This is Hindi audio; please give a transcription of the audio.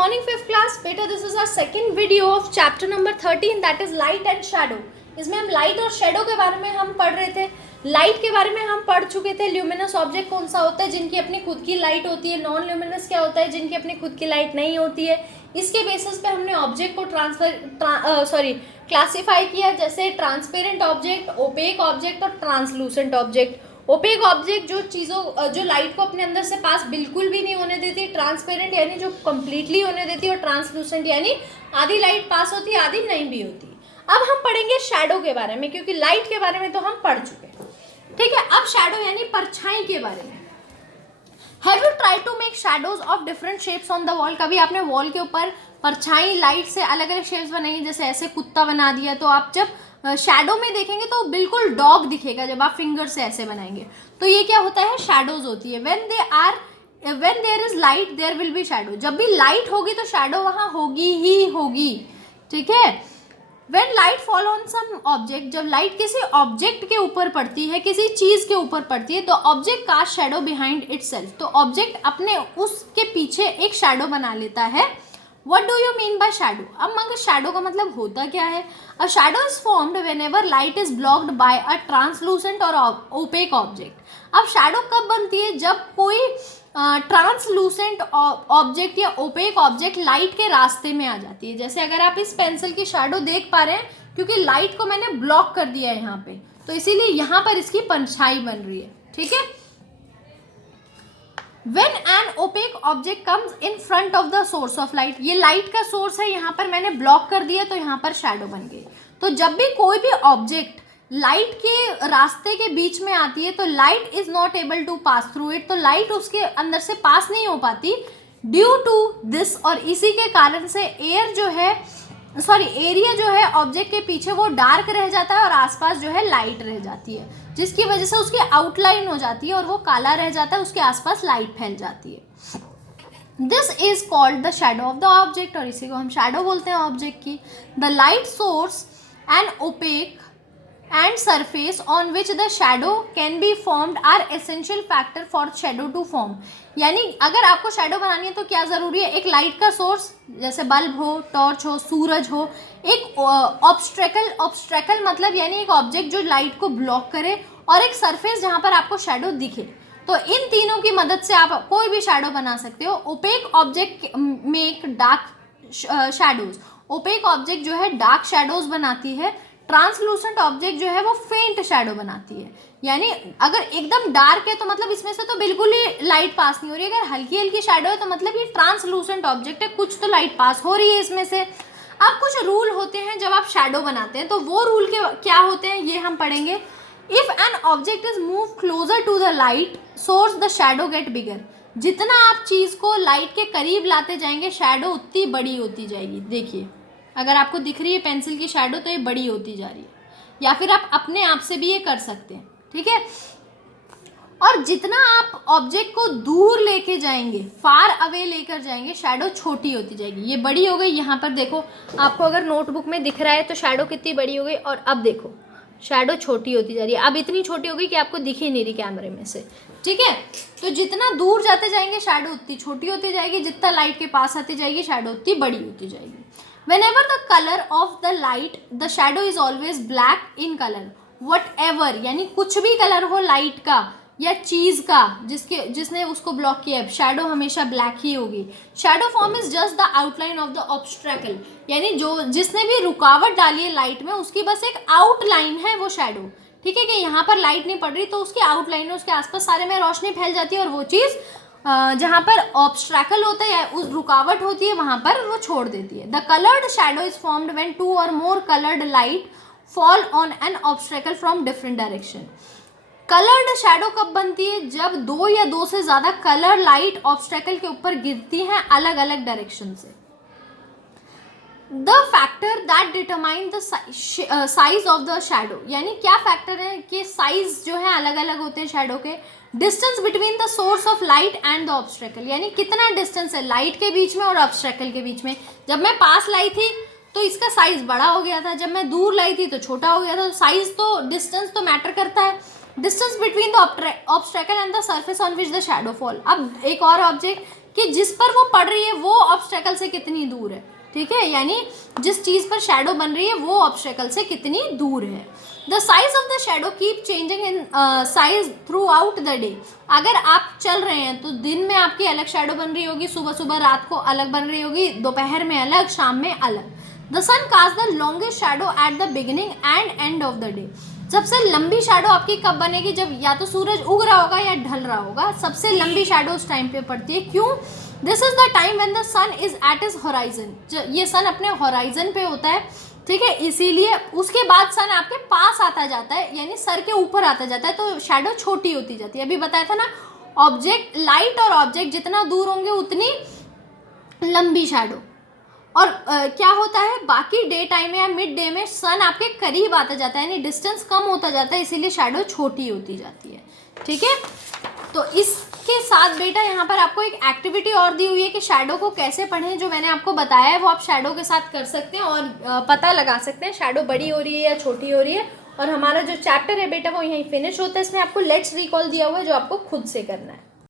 morning, fifth class. Beta, this is our second video of chapter number 13, that is light and shadow. इसमें हम लाइट और शेडो के बारे में हम पढ़ रहे थे. लाइट के बारे में हम पढ़ चुके थे. ल्यूमिनस ऑब्जेक्ट कौन सा होता है जिनकी अपनी खुद की लाइट होती है. नॉन ल्यूमिनस क्या होता है जिनकी अपनी खुद की लाइट नहीं होती है. इसके बेसिस पे हमने ऑब्जेक्ट को क्लासीफाई किया, जैसे ट्रांसपेरेंट ऑब्जेक्ट, ओपेक ऑब्जेक्ट और ट्रांसलूसेंट ऑब्जेक्ट. ओपेक ऑब्जेक्ट जो लाइट को अपने अंदर से पास बिल्कुल भी नहीं होने देती. ट्रांसपेरेंट यानी जो कंप्लीटली होने देती है, और ट्रांसलूसेंट यानी आधी लाइट पास होती है, आधी नहीं भी होती. अब हम पढ़ेंगे शैडो के बारे में, क्योंकि लाइट के बारे में तो हम पढ़ चुके हैं. ठीक है, अब शैडो यानी परछाई के बारे में. Have you try to make shadows of different shapes on the wall? कभी आपने वॉल के ऊपर परछाई लाइट से अलग अलग शेप्स बनाई, जैसे ऐसे कुत्ता बना दिया, तो आप जब शैडो में देखेंगे तो बिल्कुल डॉग दिखेगा जब आप फिंगर से ऐसे बनाएंगे. तो ये क्या होता है, शैडोज होती है. When there is light there will be shadow. जब भी लाइट होगी तो शैडो वहां होगी ही होगी. ठीक है. When light fall on some object, जब लाइट किसी ऑब्जेक्ट के ऊपर पड़ती है, किसी चीज के ऊपर पड़ती है, तो object cast shadow behind itself. तो ऑब्जेक्ट अपने उसके पीछे एक शैडो बना लेता है. What do you mean by shadow? अब मगर शैडो का मतलब होता क्या है? A shadow is formed whenever light is blocked by a translucent or opaque object. अब शैडो कब बनती है? जब कोई ट्रांसलूसेंट ऑब्जेक्ट या ओपेक ऑब्जेक्ट लाइट के रास्ते में आ जाती है. जैसे अगर आप इस पेंसिल की शैडो देख पा रहे हैं, क्योंकि लाइट को मैंने ब्लॉक कर दिया है यहाँ पे, तो इसीलिए यहाँ पर इसकी परछाई बन रही है. ठीक है. When an opaque object comes in front of the source of light, ये लाइट का सोर्स है, यहाँ पर मैंने ब्लॉक कर दिया तो यहाँ पर शैडो बन गई. तो जब भी कोई भी ऑब्जेक्ट लाइट के रास्ते के बीच में आती है तो light is not able to pass through it. तो लाइट उसके अंदर से पास नहीं हो पाती ड्यू टू दिस. और इसी के कारण से एरिया जो है ऑब्जेक्ट के पीछे वो डार्क रह जाता है और आसपास जो है लाइट रह जाती है, जिसकी वजह से उसकी आउटलाइन हो जाती है और वो काला रह जाता है, उसके आसपास लाइट फैल जाती है. This is called the shadow of the object, और इसी को हम शैडो बोलते हैं ऑब्जेक्ट की. The light source and opaque and surface on which the shadow can be formed are essential factor for shadow to form. यानी अगर आपको शैडो बनानी है तो क्या ज़रूरी है? एक लाइट का सोर्स, जैसे बल्ब हो, टॉर्च हो, सूरज हो. एक ऑब्स्ट्रैकल मतलब यानी एक ऑब्जेक्ट जो लाइट को ब्लॉक करे, और एक सरफेस जहाँ पर आपको शैडो दिखे. तो इन तीनों की मदद से आप कोई भी शैडो बना सकते हो. Opaque object make dark shadows. Opaque object जो है डार्क शैडोज बनाती है. ट्रांसलूसेंट ऑब्जेक्ट जो है वो फेंट शैडो बनाती है. यानी अगर एकदम डार्क है तो मतलब इसमें से तो बिल्कुल ही लाइट पास नहीं हो रही है. अगर हल्की हल्की शैडो है तो मतलब ये ट्रांसलूसेंट ऑब्जेक्ट है, कुछ तो लाइट पास हो रही है इसमें से. अब कुछ रूल होते हैं जब आप शैडो बनाते हैं, तो वो रूल के क्या होते हैं ये हम पढ़ेंगे. If an object is move closer to the light source the shadow get bigger. जितना आप चीज को लाइट के करीब लाते जाएंगे शैडो उतनी बड़ी होती जाएगी. देखिए, अगर आपको दिख रही है पेंसिल की शैडो तो ये बड़ी होती जा रही है, या फिर आप अपने आप से भी ये कर सकते हैं. ठीक है. और जितना आप ऑब्जेक्ट को दूर लेके जाएंगे, फार अवे लेकर जाएंगे, शैडो छोटी होती जाएगी. ये बड़ी हो गई. यहाँ पर देखो, आपको अगर नोटबुक में दिख रहा है तो शैडो कितनी बड़ी हो गई, और अब देखो शैडो छोटी होती जा रही है. अब इतनी छोटी हो गई कि आपको दिख ही नहीं रही कैमरे में से. ठीक है. तो जितना दूर जाते जाएंगे शैडो उतनी छोटी होती जाएगी, जितना लाइट के पास आती जाएगी शैडो उतनी बड़ी होती जाएगी. Whenever the color of the light, the shadow is always black in color. Whatever यानी कुछ भी कलर हो लाइट का या चीज का जिसने उसको ब्लॉक किया है, शैडो हमेशा ब्लैक ही होगी. Shadow form is just the outline of the obstacle. यानी जिसने भी रुकावट डाली है लाइट में, उसकी बस एक आउटलाइन है वो शैडो. ठीक है, कि यहाँ पर लाइट नहीं पड़ रही तो उसकी आउटलाइन है, उसके आसपास सारे में रोशनी फैल जाती है, और वो चीज़ जहाँ पर ऑब्स्ट्रैकल होता है या उस रुकावट होती है वहाँ पर वो छोड़ देती है. The coloured shadow is formed when two or more coloured light fall on an obstacle from different direction. Coloured shadow कब बनती है? जब दो या दो से ज़्यादा कलर लाइट ऑब्स्ट्रैकल के ऊपर गिरती हैं अलग अलग डायरेक्शन से. The factor that determine the size of the shadow. यानी क्या फैक्टर है कि साइज जो है अलग अलग होते हैं शैडो के. Distance between the source of light and the obstacle. यानी कितना डिस्टेंस है लाइट के बीच में और ऑब्स्ट्रैकल के बीच में. जब मैं पास लाई थी तो इसका साइज बड़ा हो गया था, जब मैं दूर लाई थी तो छोटा हो गया था. साइज तो, डिस्टेंस तो मैटर करता है. Distance between the obstacle and the surface on which the shadow fall. अब एक और ऑब्जेक्ट कि जिस पर वो पड़ रही है वो ऑब्स्टेकल से कितनी दूर है, ठीक है, यानी जिस चीज़ पर शेडो बन रही है वो ऑब्स्टेकल से कितनी दूर है। The size of the shadow keep changing in size through out the day. अगर आप चल रहे हैं तो दिन में आपकी अलग शेडो बन रही होगी, सुबह सुबह रात को अलग बन रही होगी, दोपहर में अलग, शाम में अलग। The sun cast the longest shadow at the beginning and end of the day. सबसे लंबी शेडो आपकी कब बनेगी, जब या तो सूरज उग रहा होगा या ढल रहा होगा, सबसे लंबी शेडो उस टाइम पे पड़ती है। क्यों? This is the time when the sun is at his horizon. ये सन अपने होराइजन पे होता है, ठीक है, इसीलिए उसके बाद सन आपके पास आता जाता है, यानी सर के ऊपर आता जाता है, तो शेडो छोटी होती जाती है। अभी बताया था ना, ऑब्जेक्ट, लाइट और ऑब्जेक्ट जितना दूर होंगे उतनी लंबी शेडो। और क्या होता है, बाकी डे टाइम में या मिड डे में सन आपके करीब आता जाता है, यानी डिस्टेंस कम होता जाता है, इसीलिए शेडो छोटी होती जाती है, ठीक है। तो इसके साथ बेटा यहाँ पर आपको एक एक्टिविटी और दी हुई है कि शेडो को कैसे पढ़ें। जो मैंने आपको बताया है वो आप शेडो के साथ कर सकते हैं और पता लगा सकते हैं शेडो बड़ी हो रही है या छोटी हो रही है। और हमारा जो चैप्टर है बेटा वो यहीं फिनिश होता है। इसमें आपको लेट्स रिकॉल दिया हुआ है जो आपको खुद से करना है।